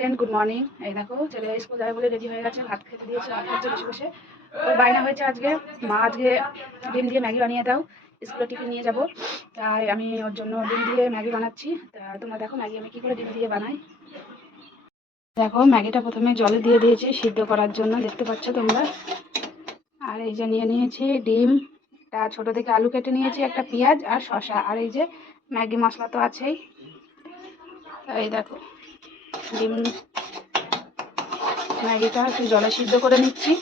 Friend, good morning. এই দেখো ছেলে স্কুল যাবে বলে রেডি হয়ে গেছে, ভাত খেতে দিয়েছে, ভাত খাচ্ছে বসে বসে। ওর বায়না হয়েছে আজকে মা আজকে ডিম দিয়ে ম্যাগি বানিয়ে দাও, স্কুলে টিফিন নিয়ে যাব। তাই আমি ওর জন্য ডিম দিয়ে ম্যাগি বানাচ্ছি। তা তোমরা দেখো ম্যাগি আমি কী করে ডিম দিয়ে বানাই। দেখো ম্যাগিটা প্রথমে জলে দিয়ে দিয়েছি সিদ্ধ করার জন্য, দেখতে পাচ্ছ তোমরা। আর এই যে নিয়ে নিয়েছি ডিমটা, ছোট থেকে আলু কেটে নিয়েছি, একটা পেঁয়াজ আর শসা, আর এই যে ম্যাগি মশলা তো আছেই। এই দেখো ডিম ম্যাগিটা একটু জলে সিদ্ধ করে নিচ্ছি।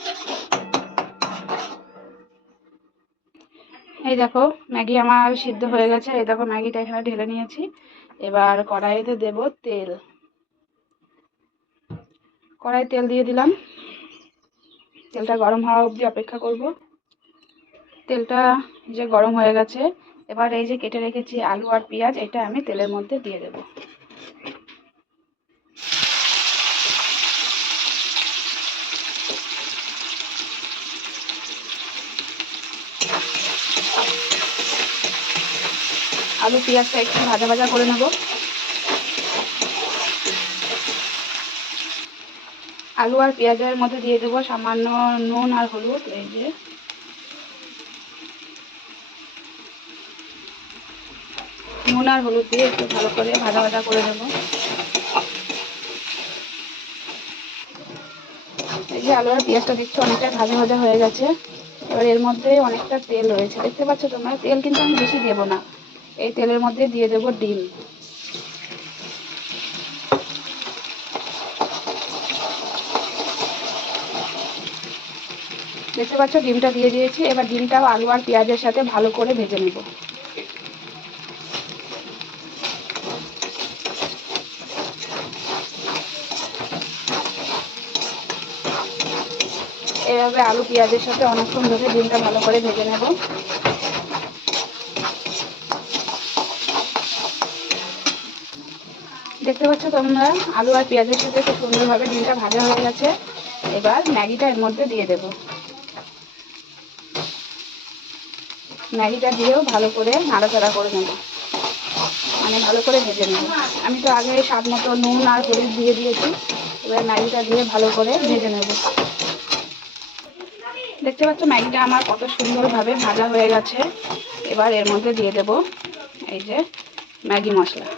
এই দেখো ম্যাগি আমার সিদ্ধ হয়ে গেছে। এই দেখো ম্যাগিটা এখানে ঢেলে নিয়েছি। এবার কড়াইতে দেব তেল। কড়াই তেল দিয়ে দিলাম, তেলটা গরম হওয়া অবধি অপেক্ষা করব। তেলটা যে গরম হয়ে গেছে, এবার এই যে কেটে রেখেছি আলু আর পেঁয়াজ, এটা আমি তেলের মধ্যে দিয়ে দেব। আলু পেঁয়াজটা একটু ভাজা ভাজা করে নেব। আলু আর পেঁয়াজের মধ্যে দিয়ে দেবো সামান্য নুন আর হলুদ। এই যে নুন আর হলুদ দিয়ে একটু ভালো করে ভাজা ভাজা করে নেব। এই যে আলু আর পেঁয়াজটা দেখছো অনেকটা ভাজা ভাজা হয়ে গেছে। এবার এর মধ্যে অনেকটা তেল রয়েছে, দেখতে পাচ্ছ তোমরা। তেল কিন্তু আমি বেশি দেবো না, এই তেলের মধ্যে দিয়ে দেবো ডিম। দেখতে পাচ্ছ ডিমটা দিয়ে দিয়েছি। এবার ডিমটাও আলু আর পেঁয়াজের সাথে ভালো করে ভেজে নেব। এভাবে আলু পেঁয়াজের সাথে অনেকক্ষণ ধরে ডিমটা ভালো করে ভেজে নেব। দেখতে পাচ্ছ তোমরা আলু আর পেঁয়াজের সাথে খুব সুন্দরভাবে ডিমটা ভাজা হয়ে গেছে। এবার ম্যাগিটা এর মধ্যে দিয়ে দেব। ম্যাগিটা দিয়েও ভালো করে নাড়াচাড়া করে নেব, মানে ভালো করে ভেজে নেব। আমি তো আগে স্বাদ মতো নুন আর হলুদ দিয়ে দিয়েছি। এবার ম্যাগিটা দিয়ে ভালো করে ভেজে নেব। দেখতে পাচ্ছ ম্যাগিটা আমার কত সুন্দরভাবে ভাজা হয়ে গেছে। এবার এর মধ্যে দিয়ে দেব এই যে ম্যাগি মশলা।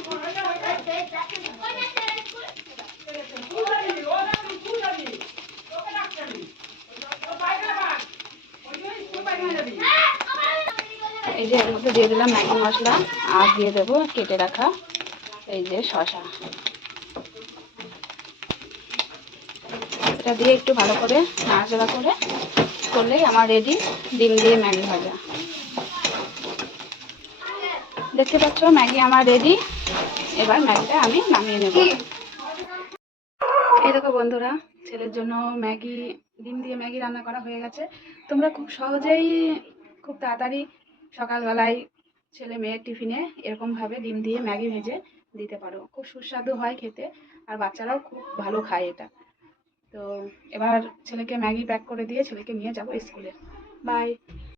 এই যে এর মধ্যে দিয়ে দিলাম ম্যাগি মশলা, আর দিয়ে দেবো কেটে রাখা এই যে শসা। এটা দিয়ে একটু ভালো করে নাড়াচাড়া করলেই আমার রেডি ডিম দিয়ে ম্যাগি ভাজা। দেখতে পাচ্ছ ম্যাগি আমার রেডি। এবার ম্যাগিটা আমি নামিয়ে নেব। এই দেখো বন্ধুরা, ছেলের জন্য ম্যাগি, ডিম দিয়ে ম্যাগি রান্না করা হয়ে গেছে। তোমরা খুব সহজেই, খুব তাড়াতাড়ি সকালবেলায় ছেলে মেয়ের টিফিনে এরকমভাবে ডিম দিয়ে ম্যাগি ভেজে দিতে পারো। খুব সুস্বাদু হয় খেতে, আর বাচ্চারাও খুব ভালো খায় এটা। তো এবার ছেলেকে ম্যাগি প্যাক করে দিয়ে ছেলেকে নিয়ে যাবো স্কুলে। বাই।